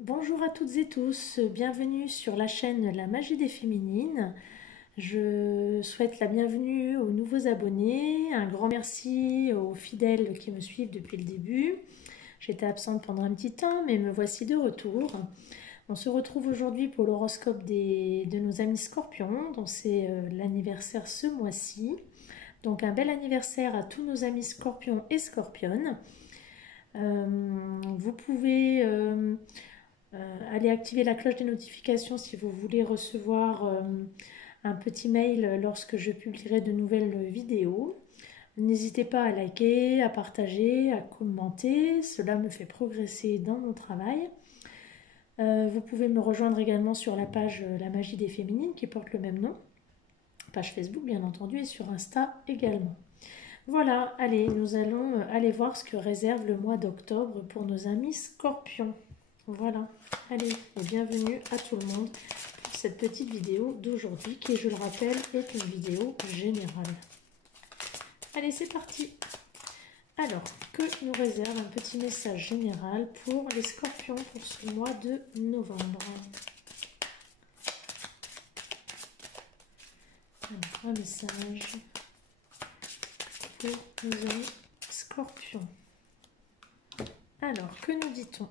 Bonjour à toutes et tous, bienvenue sur la chaîne La Magie des Féminines. Je souhaite la bienvenue aux nouveaux abonnés, un grand merci aux fidèles qui me suivent depuis le début. J'étais absente pendant un petit temps, mais me voici de retour. On se retrouve aujourd'hui pour l'horoscope de nos amis scorpions, dont c'est l'anniversaire ce mois-ci. Donc un bel anniversaire à tous nos amis scorpions et scorpionnes. Vous pouvez allez activer la cloche des notifications si vous voulez recevoir un petit mail lorsque je publierai de nouvelles vidéos. N'hésitez pas à liker, à partager, à commenter, cela me fait progresser dans mon travail. Vous pouvez me rejoindre également sur la page La Magie des Féminines qui porte le même nom, page Facebook bien entendu et sur Insta également. Voilà, allez, nous allons aller voir ce que réserve le mois d'octobre pour nos amis scorpions. Voilà, allez, et bienvenue à tout le monde pour cette petite vidéo d'aujourd'hui qui, je le rappelle, est une vidéo générale. Allez, c'est parti. Alors, que nous réserve un petit message général pour les scorpions pour ce mois de novembre? Alors, un message pour nos amis scorpions. Alors, que nous dit-on?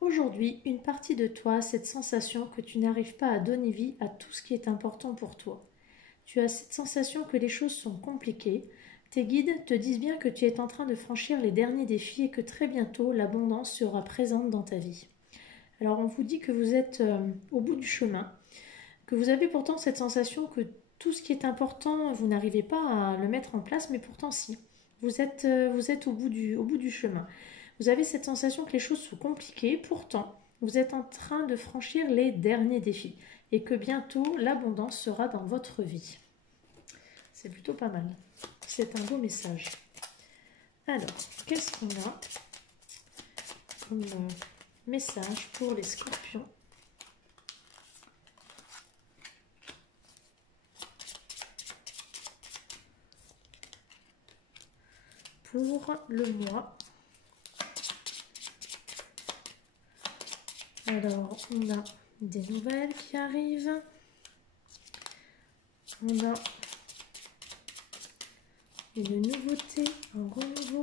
Aujourd'hui, une partie de toi a cette sensation que tu n'arrives pas à donner vie à tout ce qui est important pour toi. Tu as cette sensation que les choses sont compliquées. Tes guides te disent bien que tu es en train de franchir les derniers défis et que très bientôt l'abondance sera présente dans ta vie. Alors on vous dit que vous êtes au bout du chemin, que vous avez pourtant cette sensation que tout ce qui est important, vous n'arrivez pas à le mettre en place, mais pourtant si. Vous êtes au bout du chemin. Vous avez cette sensation que les choses sont compliquées, pourtant vous êtes en train de franchir les derniers défis et que bientôt l'abondance sera dans votre vie. C'est plutôt pas mal. C'est un beau message. Alors, qu'est-ce qu'on a comme message pour les scorpions ? Pour le mois. Alors, on a des nouvelles qui arrivent. On a une nouveauté, un renouveau.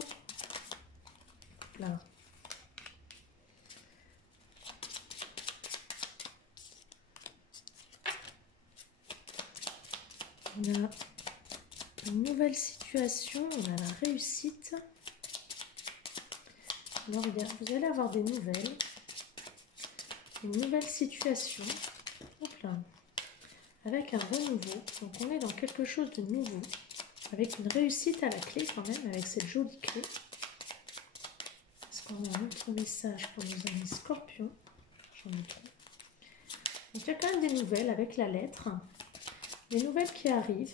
Là. On a une nouvelle situation, on a la réussite. Alors, vous allez avoir des nouvelles. Une nouvelle situation. Hop là. Avec un renouveau. Donc, on est dans quelque chose de nouveau. Avec une réussite à la clé quand même, avec cette jolie clé. Est-ce qu'on a un autre message pour nos amis scorpions? J'en ai trop. Donc il y a quand même des nouvelles avec la lettre. Des nouvelles qui arrivent.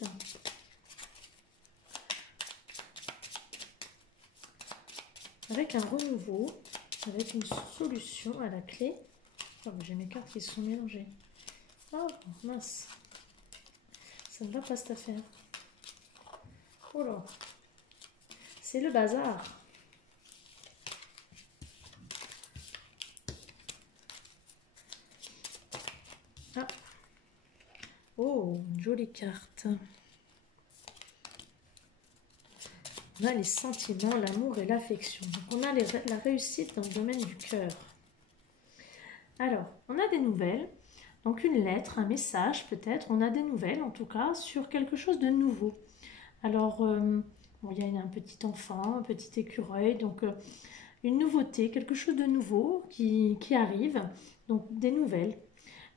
Avec un renouveau, avec une solution à la clé. Oh, j'ai mes cartes qui se sont mélangées. Oh mince. Ça ne va pas cette affaire. Oh là, c'est le bazar. Ah. Oh, une jolie carte. On a les sentiments, l'amour et l'affection. Donc on a la réussite dans le domaine du cœur. Alors, on a des nouvelles. Donc une lettre, un message peut-être. On a des nouvelles en tout cas sur quelque chose de nouveau. Alors, bon, il y a un petit enfant, un petit écureuil, donc une nouveauté, quelque chose de nouveau qui arrive, donc des nouvelles.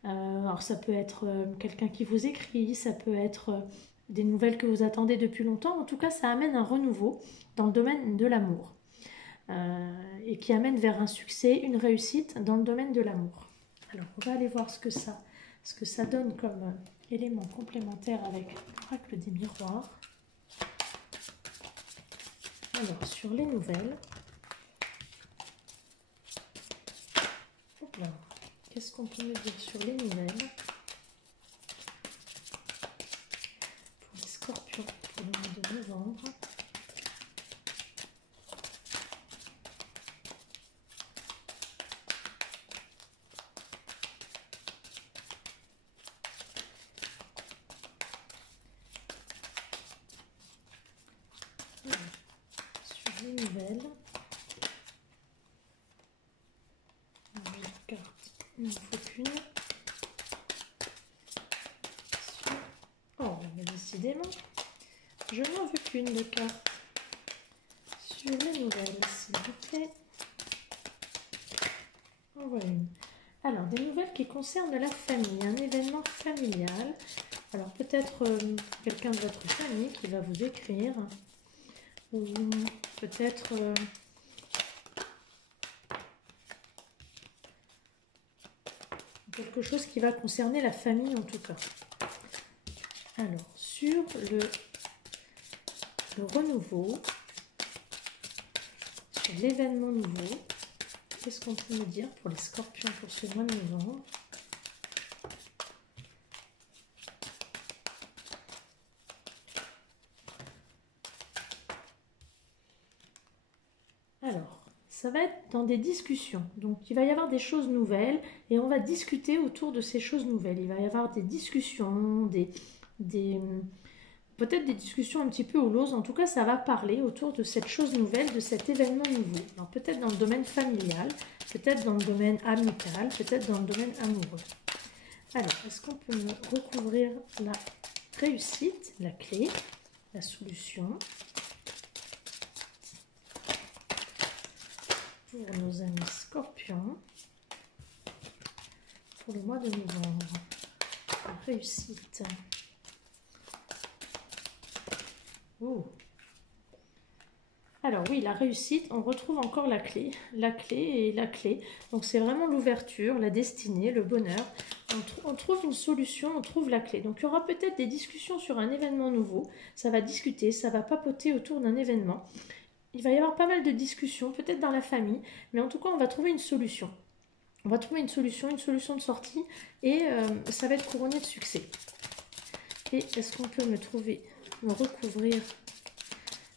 Alors ça peut être quelqu'un qui vous écrit, ça peut être des nouvelles que vous attendez depuis longtemps, en tout cas ça amène un renouveau dans le domaine de l'amour et qui amène vers un succès, une réussite dans le domaine de l'amour. Alors on va aller voir ce que ça donne comme élément complémentaire avec l'oracle des miroirs. Alors, sur les nouvelles, qu'est-ce qu'on peut me dire sur les nouvelles pour les scorpions pour le mois de novembre? Il n'en faut qu'une. Oh, mais décidément, je n'en veux qu'une de carte. Sur les nouvelles, s'il vous plaît. En voilà une. Alors, des nouvelles qui concernent la famille, un événement familial. Alors, peut-être quelqu'un de votre famille qui va vous écrire. Ou peut-être... quelque chose qui va concerner la famille en tout cas. Alors, sur le renouveau, sur l'événement nouveau, qu'est-ce qu'on peut me dire pour les scorpions pour ce mois de novembre? Alors, ça va être dans des discussions. Donc, il va y avoir des choses nouvelles et on va discuter autour de ces choses nouvelles. Il va y avoir des discussions, peut-être des discussions un petit peu houleuses. En tout cas, ça va parler autour de cette chose nouvelle, de cet événement nouveau. Alors, peut-être dans le domaine familial, peut-être dans le domaine amical, peut-être dans le domaine amoureux. Alors, est-ce qu'on peut me recouvrir la réussite, la clé, la solution pour nos amis scorpions pour le mois de novembre? La réussite. Oh. Alors oui, la réussite, on retrouve encore la clé et la clé. Donc c'est vraiment l'ouverture, la destinée, le bonheur. On trouve une solution, on trouve la clé. Donc il y aura peut-être des discussions sur un événement nouveau. Ça va discuter, ça va papoter autour d'un événement. Il va y avoir pas mal de discussions, peut-être dans la famille, mais en tout cas on va trouver une solution. On va trouver une solution de sortie et ça va être couronné de succès. Et est-ce qu'on peut me recouvrir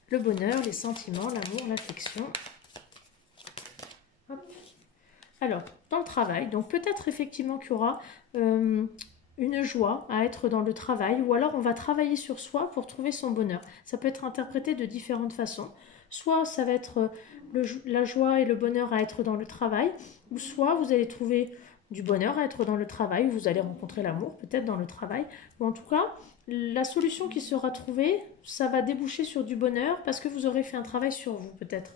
le bonheur, les sentiments, l'amour, l'affection? Alors, dans le travail, donc peut-être effectivement qu'il y aura une joie à être dans le travail, ou alors on va travailler sur soi pour trouver son bonheur. Ça peut être interprété de différentes façons. Soit ça va être la joie et le bonheur à être dans le travail, ou soit vous allez trouver du bonheur à être dans le travail, ou vous allez rencontrer l'amour peut-être dans le travail, ou en tout cas, la solution qui sera trouvée, ça va déboucher sur du bonheur parce que vous aurez fait un travail sur vous peut-être.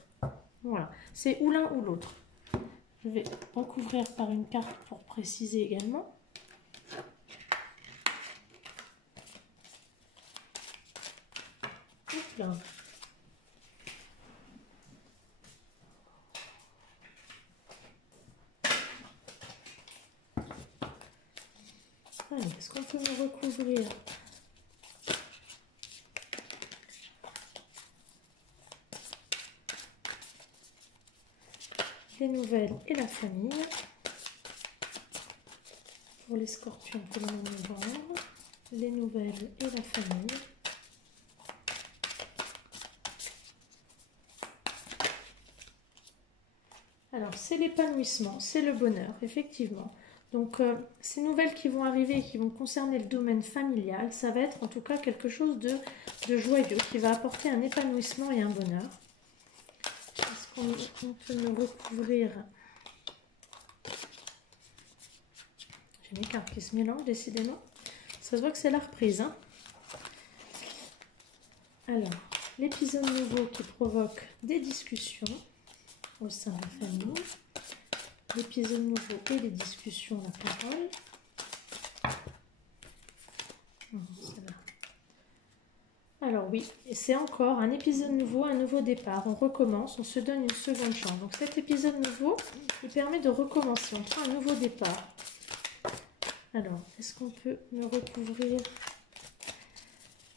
Voilà, c'est ou l'un ou l'autre. Je vais recouvrir par une carte pour préciser également. Hop là. Allez, est-ce qu'on peut me recouvrir les nouvelles et la famille pour les scorpions pour le mois de novembre, les nouvelles et la famille. Alors, c'est l'épanouissement, c'est le bonheur, effectivement. Donc, ces nouvelles qui vont arriver et qui vont concerner le domaine familial, ça va être en tout cas quelque chose de joyeux, qui va apporter un épanouissement et un bonheur. Est-ce qu'on peut me recouvrir? J'ai mes cartes qui se mélangent, décidément. Ça se voit que c'est la reprise. Hein. Alors, l'épisode nouveau qui provoque des discussions au sein de la famille. L'épisode nouveau et les discussions, la parole. Alors oui, c'est encore un épisode nouveau, un nouveau départ. On recommence, on se donne une seconde chance. Donc cet épisode nouveau, il permet de recommencer. On prend un nouveau départ. Alors, est-ce qu'on peut me recouvrir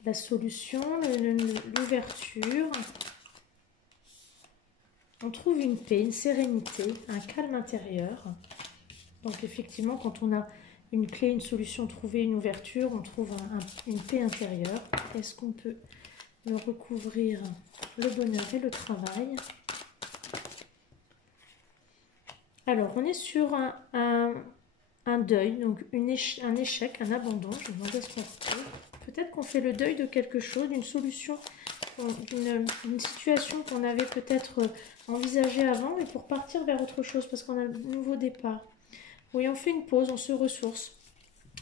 la solution, l'ouverture? On trouve une paix, une sérénité, un calme intérieur. Donc effectivement, quand on a une clé, une solution trouvée, une ouverture, on trouve une paix intérieure. Est-ce qu'on peut me recouvrir le bonheur et le travail? Alors, on est sur un deuil, donc un échec, un abandon. Je me demande ce qu'on retrouve. Peut-être qu'on fait le deuil de quelque chose, d'une solution, une situation qu'on avait peut-être envisagée avant, mais pour partir vers autre chose, parce qu'on a un nouveau départ. Oui, on fait une pause, on se ressource.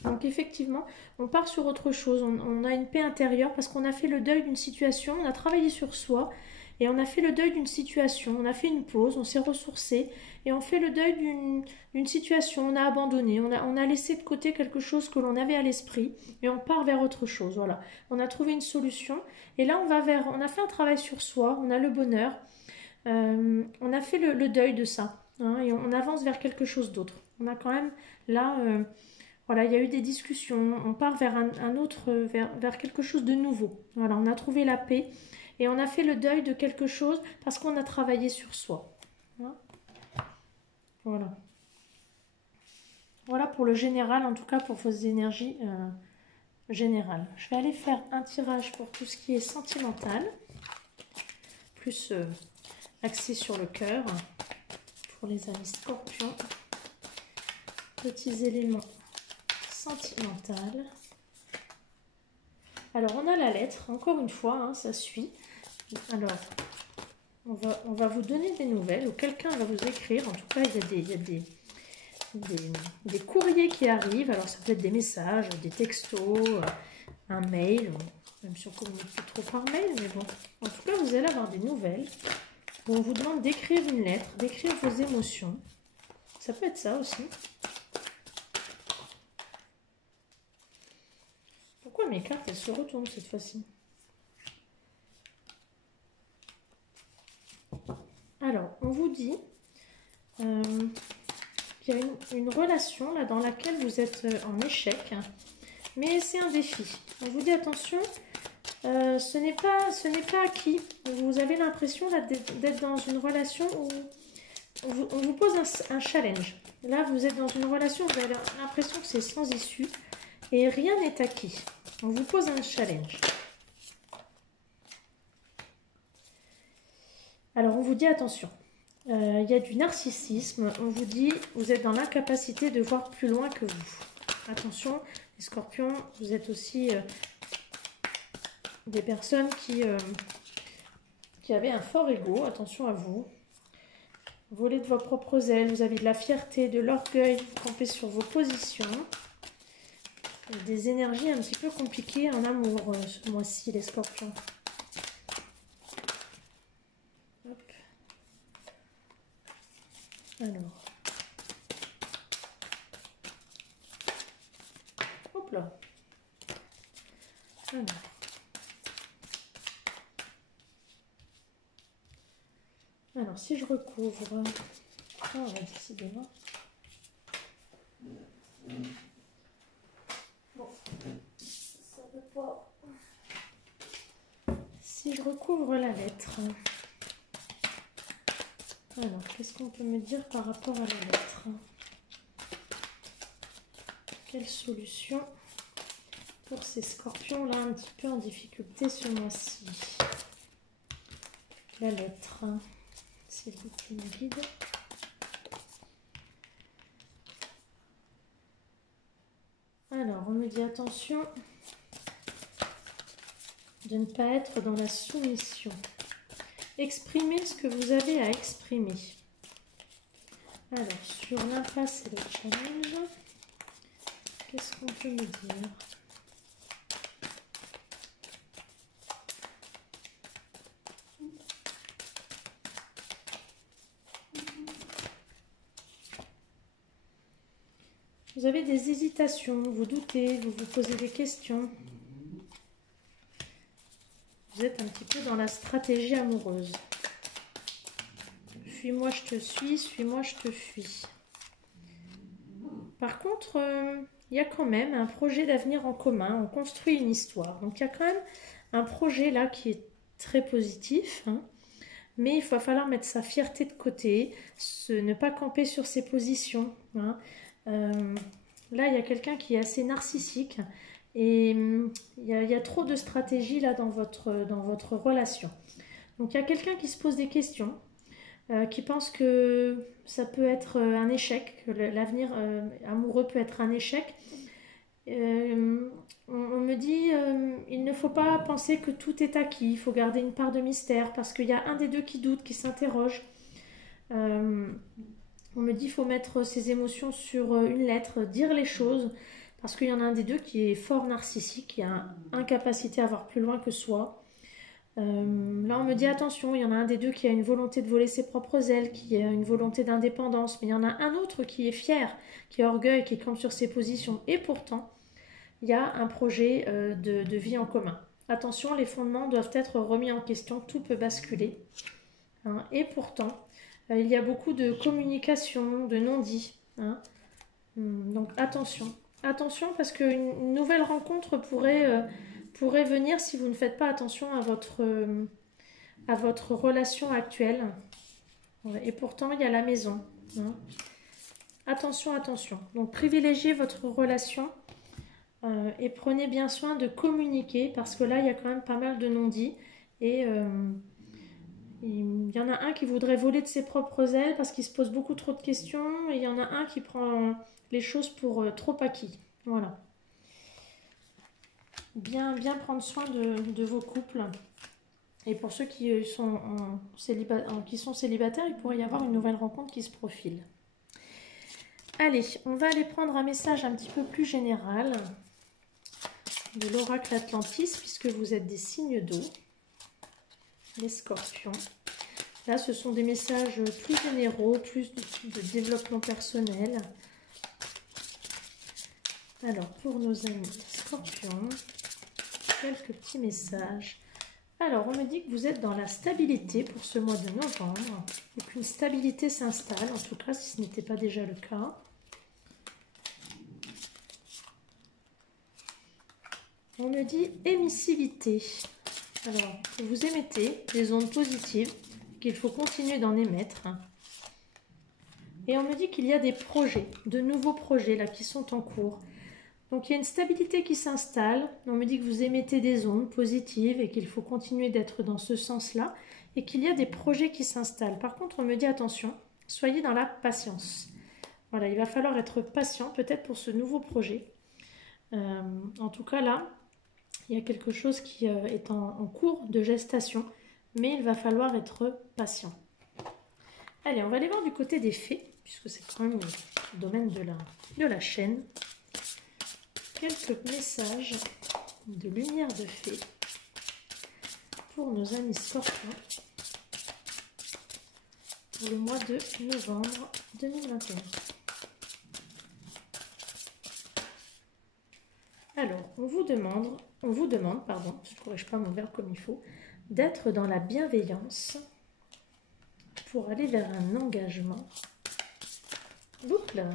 Donc effectivement, on part sur autre chose, on a une paix intérieure parce qu'on a fait le deuil d'une situation, on a travaillé sur soi et on a fait le deuil d'une situation, on a fait une pause, on s'est ressourcé et on fait le deuil d'une situation, on a abandonné, on a laissé de côté quelque chose que l'on avait à l'esprit et on part vers autre chose. Voilà, on a trouvé une solution et là on a fait un travail sur soi, on a le bonheur, on a fait le deuil de ça hein, et on avance vers quelque chose d'autre. On a quand même là... voilà, il y a eu des discussions, on part vers un autre, vers quelque chose de nouveau. Voilà, on a trouvé la paix et on a fait le deuil de quelque chose parce qu'on a travaillé sur soi. Hein. Voilà. Voilà pour le général, en tout cas pour vos énergies générales. Je vais aller faire un tirage pour tout ce qui est sentimental, plus axé sur le cœur, pour les amis scorpions. Petits éléments sentimental. Alors on a la lettre, encore une fois, hein, ça suit. Alors on va vous donner des nouvelles ou quelqu'un va vous écrire. En tout cas, il y a des courriers qui arrivent. Alors ça peut être des messages, des textos, un mail, même si on ne communique plus trop par mail, mais bon. En tout cas, vous allez avoir des nouvelles où on vous demande d'écrire une lettre, d'écrire vos émotions. Ça peut être ça aussi. Pourquoi mes cartes, elles se retournent cette fois-ci? Alors, on vous dit qu'il y a une relation là dans laquelle vous êtes en échec, mais c'est un défi. On vous dit attention, ce n'est pas acquis. Vous avez l'impression d'être dans une relation où on vous pose un challenge. Là, vous êtes dans une relation, vous avez l'impression que c'est sans issue et rien n'est acquis. On vous pose un challenge. Alors, on vous dit attention. Il y a du narcissisme. On vous dit, vous êtes dans l'incapacité de voir plus loin que vous. Attention, les scorpions, vous êtes aussi des personnes qui avaient un fort ego. Attention à vous. Voler de vos propres ailes, vous avez de la fierté, de l'orgueil, campez sur vos positions. Des énergies un petit peu compliquées en amour ce mois-ci, les scorpions. Hop. Alors. Hop là. Alors. Alors, si je recouvre... Ah, décidément. Bon. Ça veut pas... Si je recouvre la lettre... Alors, qu'est-ce qu'on peut me dire par rapport à la lettre? Quelle solution pour ces scorpions-là un petit peu en difficulté ce mois-ci? La lettre, s'il vous plaît, me guide. Alors, on me dit attention de ne pas être dans la soumission. Exprimez ce que vous avez à exprimer. Alors, sur l'impasse et le challenge, qu'est-ce qu'on peut me dire? Vous avez des hésitations, vous doutez, vous vous posez des questions. Vous êtes un petit peu dans la stratégie amoureuse. Fuis-moi, je te suis-moi, je te fuis. Par contre, il y a quand même un projet d'avenir en commun, on construit une histoire. Donc il y a quand même un projet là qui est très positif, hein, mais il va falloir mettre sa fierté de côté, ne pas camper sur ses positions. Hein. Là, il y a quelqu'un qui est assez narcissique et il y a trop de stratégie là dans votre relation. Donc il y a quelqu'un qui se pose des questions, qui pense que ça peut être un échec, que l'avenir amoureux peut être un échec. On me dit il ne faut pas penser que tout est acquis, il faut garder une part de mystère parce qu'il y a un des deux qui doute, qui s'interroge. On me dit qu'il faut mettre ses émotions sur une lettre, dire les choses, parce qu'il y en a un des deux qui est fort narcissique, qui a incapacité à voir plus loin que soi. Là, on me dit attention, il y en a un des deux qui a une volonté de voler ses propres ailes, qui a une volonté d'indépendance, mais il y en a un autre qui est fier, qui est orgueil, qui campe sur ses positions. Et pourtant, il y a un projet de vie en commun. Attention, les fondements doivent être remis en question, tout peut basculer. Hein. Et pourtant, il y a beaucoup de communication, de non-dit. Hein. Donc attention. Attention parce qu'une nouvelle rencontre pourrait venir si vous ne faites pas attention à votre relation actuelle. Et pourtant, il y a la maison. Hein. Attention, attention. Donc privilégiez votre relation et prenez bien soin de communiquer parce que là, il y a quand même pas mal de non-dits. Et il y en a un qui voudrait voler de ses propres ailes parce qu'il se pose beaucoup trop de questions. Et il y en a un qui prend les choses pour trop acquis. Voilà. Bien prendre soin de vos couples. Et pour ceux qui sont célibataires, il pourrait y avoir une nouvelle rencontre qui se profile. Allez, on va aller prendre un message un petit peu plus général de l'oracle Atlantis, puisque vous êtes des signes d'eau, les scorpions. Là, ce sont des messages plus généraux, plus de développement personnel. Alors, pour nos amis scorpions, quelques petits messages. Alors, on me dit que vous êtes dans la stabilité pour ce mois de novembre, et qu'une stabilité s'installe, en tout cas si ce n'était pas déjà le cas. On me dit émissivité. Alors, vous émettez des ondes positives, qu'il faut continuer d'en émettre. Et on me dit qu'il y a des projets, de nouveaux projets là qui sont en cours. Donc il y a une stabilité qui s'installe, on me dit que vous émettez des ondes positives et qu'il faut continuer d'être dans ce sens-là et qu'il y a des projets qui s'installent. Par contre, on me dit attention, soyez dans la patience. Voilà, il va falloir être patient peut-être pour ce nouveau projet. En tout cas là, il y a quelque chose qui est en cours de gestation, mais il va falloir être patient. Allez, on va aller voir du côté des fées, puisque c'est quand même le domaine de la chaîne. Quelques messages de lumière de fée pour nos amis scorpions pour le mois de novembre 2021. Alors, on vous demande, je ne corrige pas mon verbe comme il faut, d'être dans la bienveillance pour aller vers un engagement. Oups là.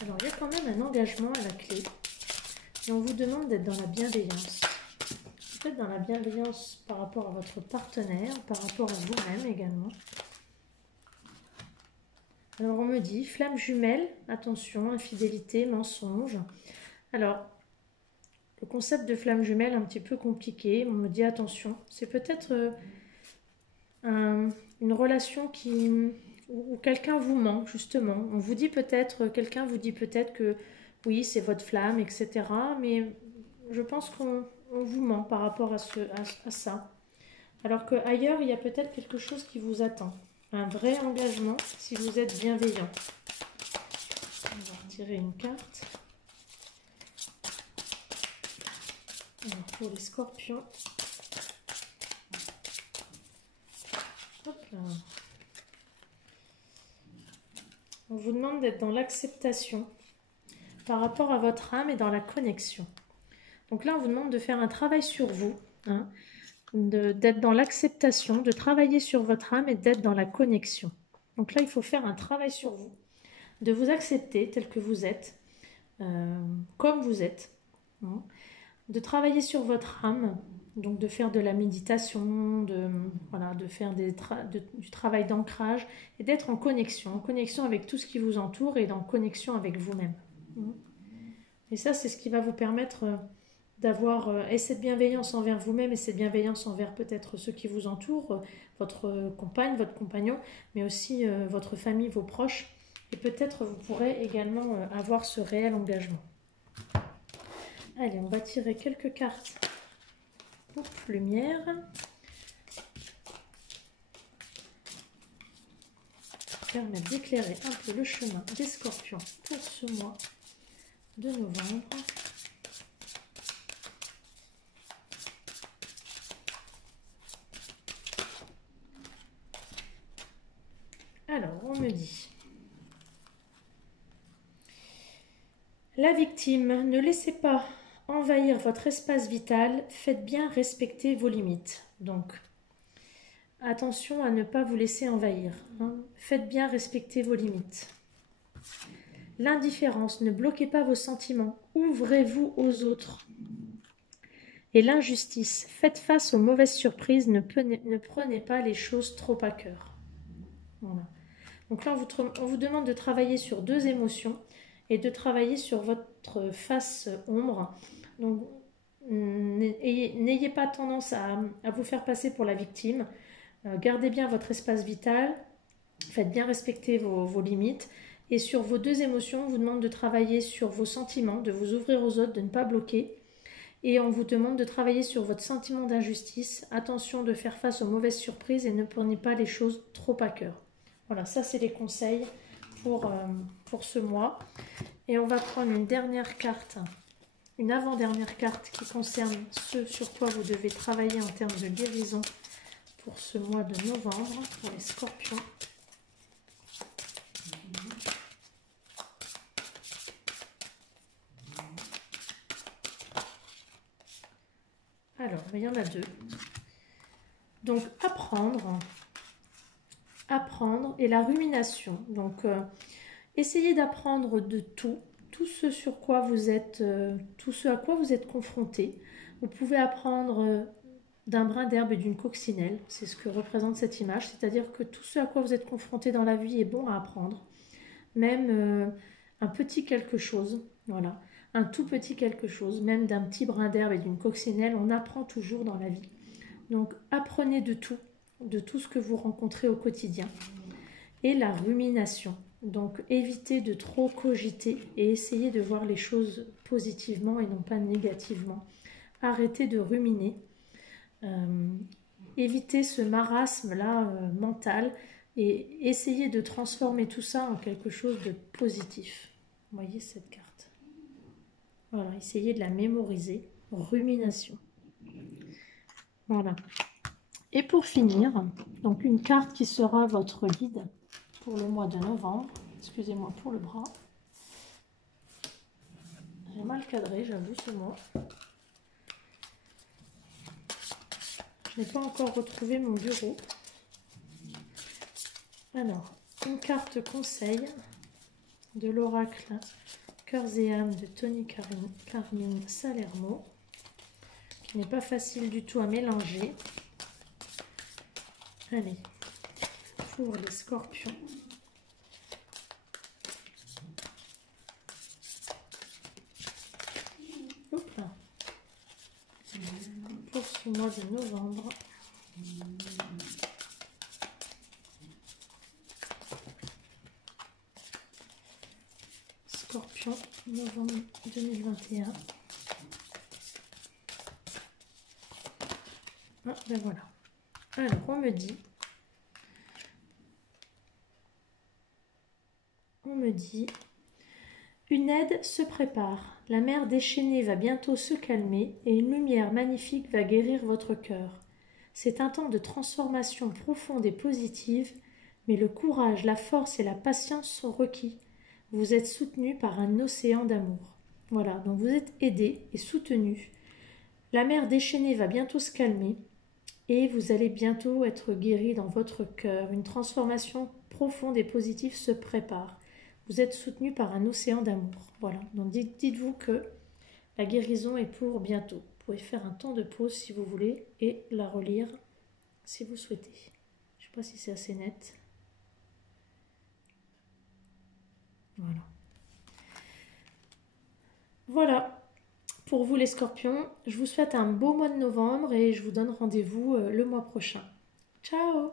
Alors, il y a quand même un engagement à la clé. Et on vous demande d'être dans la bienveillance. Vous êtes dans la bienveillance par rapport à votre partenaire, par rapport à vous-même également. Alors, on me dit, flamme jumelle, attention, infidélité, mensonge. Alors, le concept de flamme jumelle, un petit peu compliqué. On me dit, attention, c'est peut-être une relation où quelqu'un vous ment, justement. On vous dit peut-être, quelqu'un vous dit peut-être que oui, c'est votre flamme, etc. Mais je pense qu'on vous ment par rapport à ça. Alors qu'ailleurs, il y a peut-être quelque chose qui vous attend. Un vrai engagement si vous êtes bienveillant. On va retirer une carte. Alors, pour les scorpions. Hop là. On vous demande d'être dans l'acceptation par rapport à votre âme et dans la connexion. Donc là, on vous demande de faire un travail sur vous, hein, d'être dans l'acceptation, de travailler sur votre âme et d'être dans la connexion. Donc là, il faut faire un travail sur vous, de vous accepter tel que vous êtes, comme vous êtes, hein, de travailler sur votre âme, donc de faire de la méditation, de faire du travail d'ancrage et d'être en connexion avec tout ce qui vous entoure et en connexion avec vous-même. Et ça, c'est ce qui va vous permettre d'avoir cette bienveillance envers vous-même et cette bienveillance envers peut-être ceux qui vous entourent, votre compagne, votre compagnon, mais aussi votre famille, vos proches. Et peut-être vous pourrez également avoir ce réel engagement. Allez, on va tirer quelques cartes Hop, lumière. Permet d'éclairer un peu le chemin des scorpions pour ce mois de novembre. Alors, on me dit, la victime, ne laissez pas envahir votre espace vital, faites bien respecter vos limites. Donc, attention à ne pas vous laisser envahir. Hein. Faites bien respecter vos limites. L'indifférence, ne bloquez pas vos sentiments, ouvrez-vous aux autres. Et l'injustice, faites face aux mauvaises surprises, ne prenez pas les choses trop à cœur. Voilà. Donc là, on vous demande de travailler sur 2 émotions et de travailler sur votre face ombre. Donc, n'ayez pas tendance à vous faire passer pour la victime. Gardez bien votre espace vital, faites bien respecter vos limites. Et sur vos 2 émotions, on vous demande de travailler sur vos sentiments, de vous ouvrir aux autres, de ne pas bloquer. Et on vous demande de travailler sur votre sentiment d'injustice. Attention de faire face aux mauvaises surprises et ne prenez pas les choses trop à cœur. Voilà, ça c'est les conseils pour ce mois. Et on va prendre une dernière carte, une avant-dernière carte qui concerne ce sur quoi vous devez travailler en termes de guérison pour ce mois de novembre, pour les scorpions. Alors, il y en a 2. Donc, apprendre et la rumination. Donc, essayez d'apprendre de tout ce sur quoi vous êtes, tout ce à quoi vous êtes confronté. Vous pouvez apprendre d'un brin d'herbe et d'une coccinelle, c'est ce que représente cette image, c'est-à-dire que tout ce à quoi vous êtes confronté dans la vie est bon à apprendre, même un petit quelque chose, voilà, un tout petit quelque chose, même d'un petit brin d'herbe et d'une coccinelle, on apprend toujours dans la vie. Donc apprenez de tout ce que vous rencontrez au quotidien. Et la rumination, donc évitez de trop cogiter et essayez de voir les choses positivement et non pas négativement. Arrêtez de ruminer. Évitez ce marasme-là mental et essayez de transformer tout ça en quelque chose de positif. Vous voyez cette carte. Voilà, essayez de la mémoriser. Rumination. Voilà. Et pour finir, donc une carte qui sera votre guide pour le mois de novembre. Excusez-moi pour le bras. J'ai mal cadré, j'avoue, ce mois. Je n'ai pas encore retrouvé mon bureau. Alors, une carte conseil de l'oracle Cœurs et âmes de Tony Carmine Salermo, qui n'est pas facile du tout à mélanger. Allez, pour les scorpions. Hop là. Pour ce mois de novembre. Scorpion, novembre 2021. Ah, ben voilà. Alors, on me dit, une aide se prépare. La mer déchaînée va bientôt se calmer et une lumière magnifique va guérir votre cœur. C'est un temps de transformation profonde et positive, mais le courage, la force et la patience sont requis. Vous êtes soutenu par un océan d'amour. Voilà, donc vous êtes aidé et soutenu. La mer déchaînée va bientôt se calmer et vous allez bientôt être guéri dans votre cœur. Une transformation profonde et positive se prépare. Vous êtes soutenu par un océan d'amour. Voilà, donc dites-vous que la guérison est pour bientôt. Vous pouvez faire un temps de pause si vous voulez et la relire si vous souhaitez. Je ne sais pas si c'est assez net. Voilà. Voilà pour vous les scorpions. Je vous souhaite un beau mois de novembre et je vous donne rendez-vous le mois prochain. Ciao!